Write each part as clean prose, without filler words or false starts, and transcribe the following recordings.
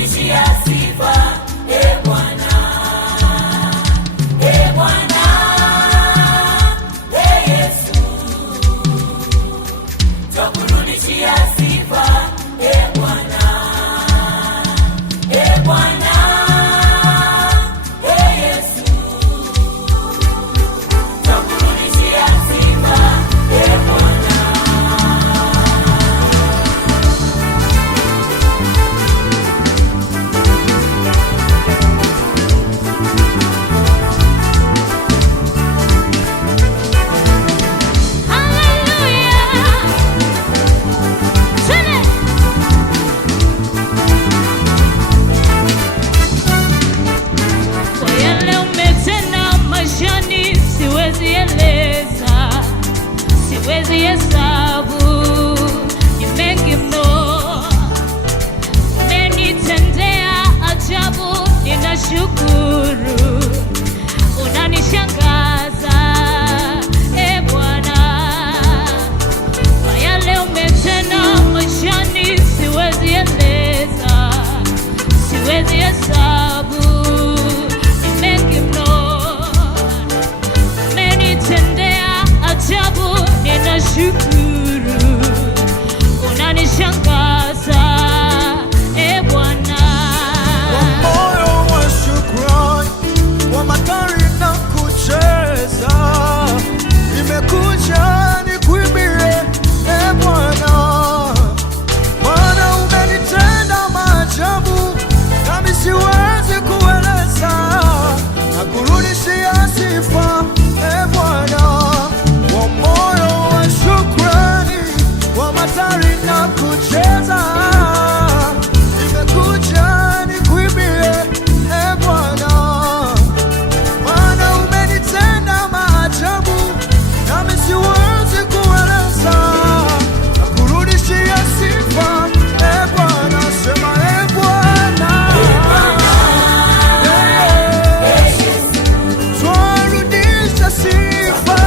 twakurudishia sifa, Bwana. Bwana, Yesu, twakurudishia sifa, Bwana. Bwana, Yesu, twakurudishia sifa, Bwana. Siwezi hesabu, ni mengi mno umenitendea ajabu, ninashukuru, unanishangaza Bwana, kwa yale umetenda maishani, siwezi eleza, siwezi hesabu, ni mengi mno umenitendea ajabu, ninashukuru, unanishangaza Bwana. Kwa moyo wa shukrani, kwa matari na kucheza, nimekuja nikuimbie Bwana, maana umenitenda maajabu, nami siwezi kueleza, nakurudishia sifa Bwana. Kwa moyo wa shukrani, kwa matari na kucheza, nimekuja nikuimbie Bwana, maana umenitenda maajabu, nami siwezi kueleza, nakurudishia sifa Bwana. Sema Bwana, twarudisha sifa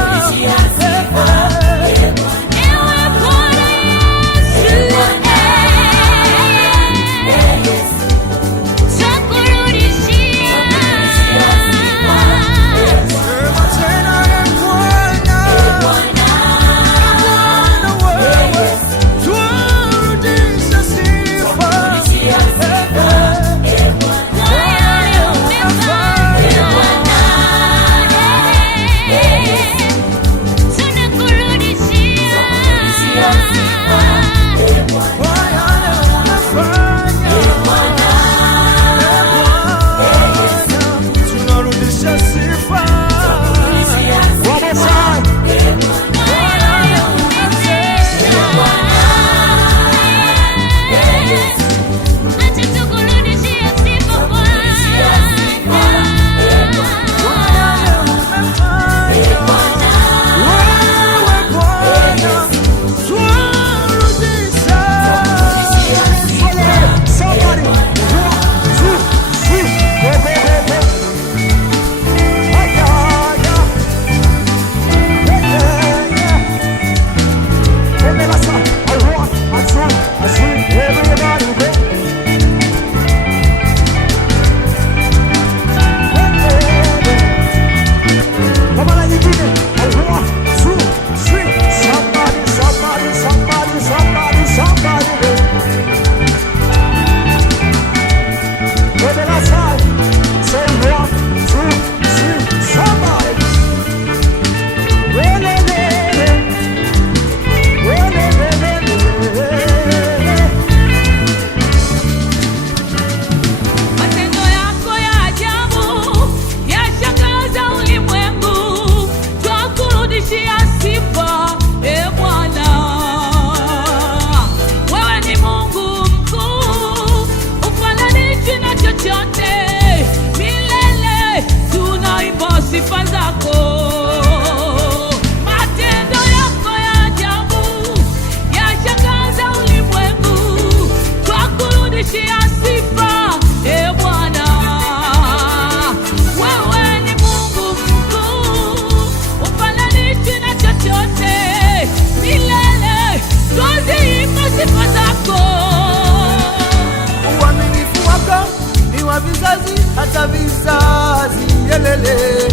wa vizazi hata vizazi, yelele,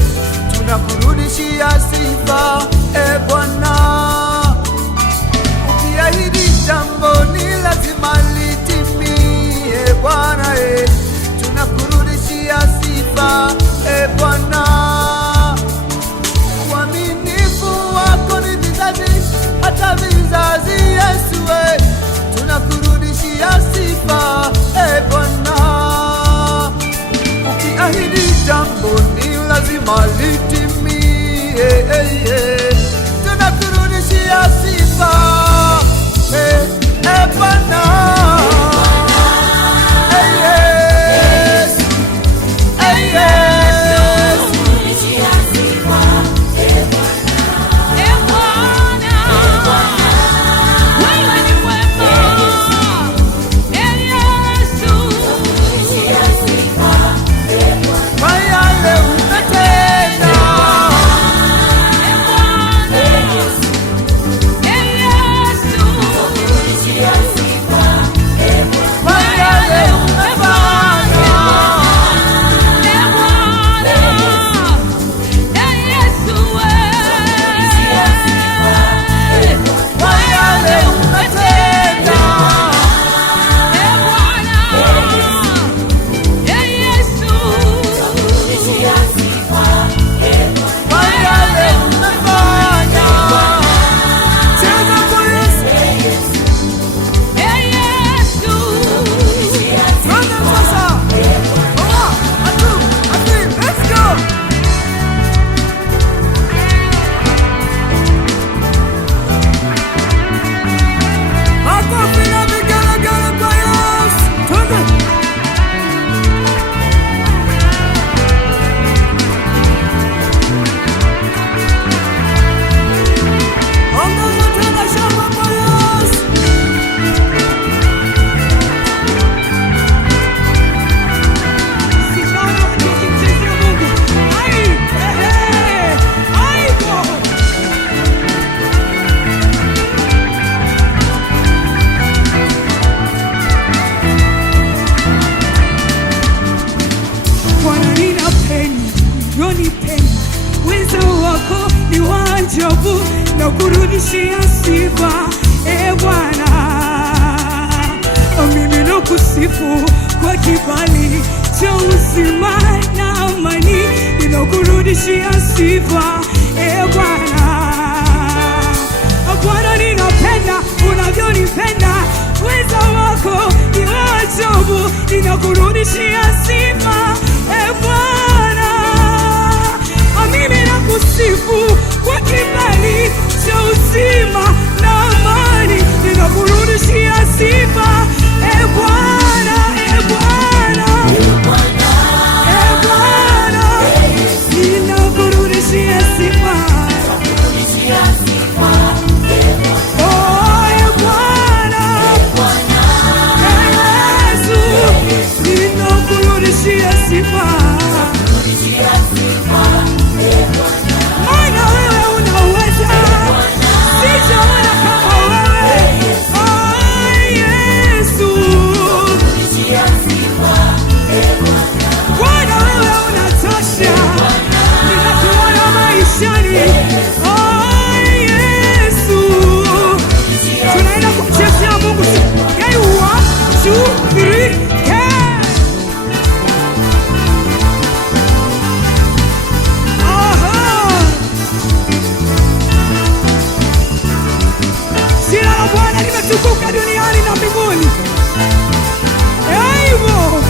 tunakurudishia sifa e Bwana. Ukiahidi jambo ni lazima litimie Bwana, tunakurudishia sifa e Bwana. Uaminifu wako ni vizazi hata vizazi, Yesu tunakurudishia sifa e Bwana. Ukiahidi jambo ni lazima litimie, tunakurudishia sifa e Bwana. Na kurudishia sifa e Bwana, mimi nakusifu kwa kibali cha uzima na amani, ninakurudishia sifa e Bwana. Bwana, ninapenda unavyonipenda, uweza wako ni wa ajabu, ninakurudishia sifa e Bwana. Mimi nakusifu kwa kibali cha uzima na amani, ninakurudishia sifa e Bwana, e Bwana, e Bwana, ninakurudishia sifa. Oh, e Bwana, e Yesu, ninakurudishia sifa. Maana wewe unaweza, sijaona kama wewe. Oh, Yesu, Bwana wewe unatosha, ninakuona maishani. Oh, Yesu, tunaenda kumchezea Mungu. Hey, 1, 2, 3, jina la Bwana limetukuka duniani na mbinguni. Hivyo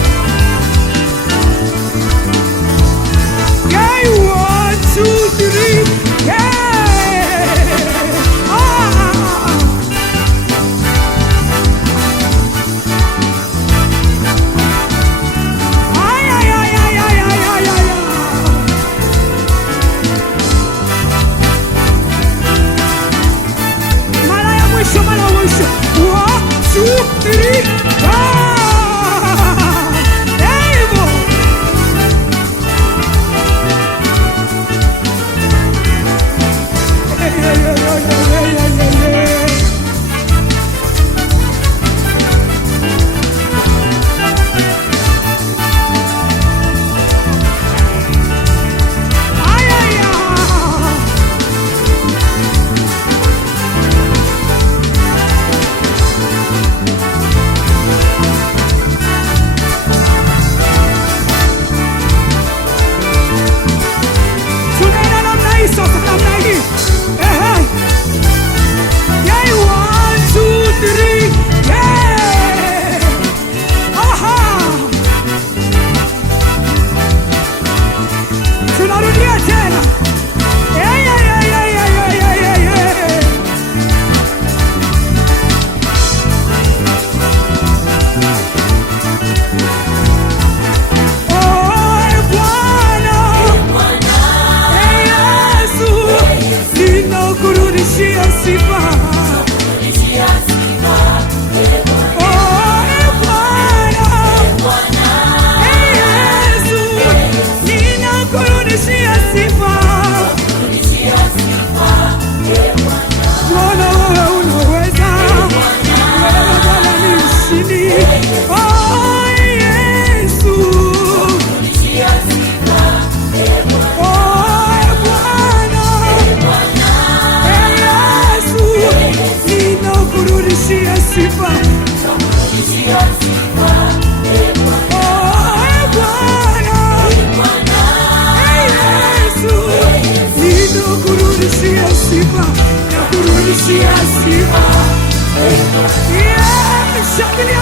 Turudishia sifa. Yeah, shangilia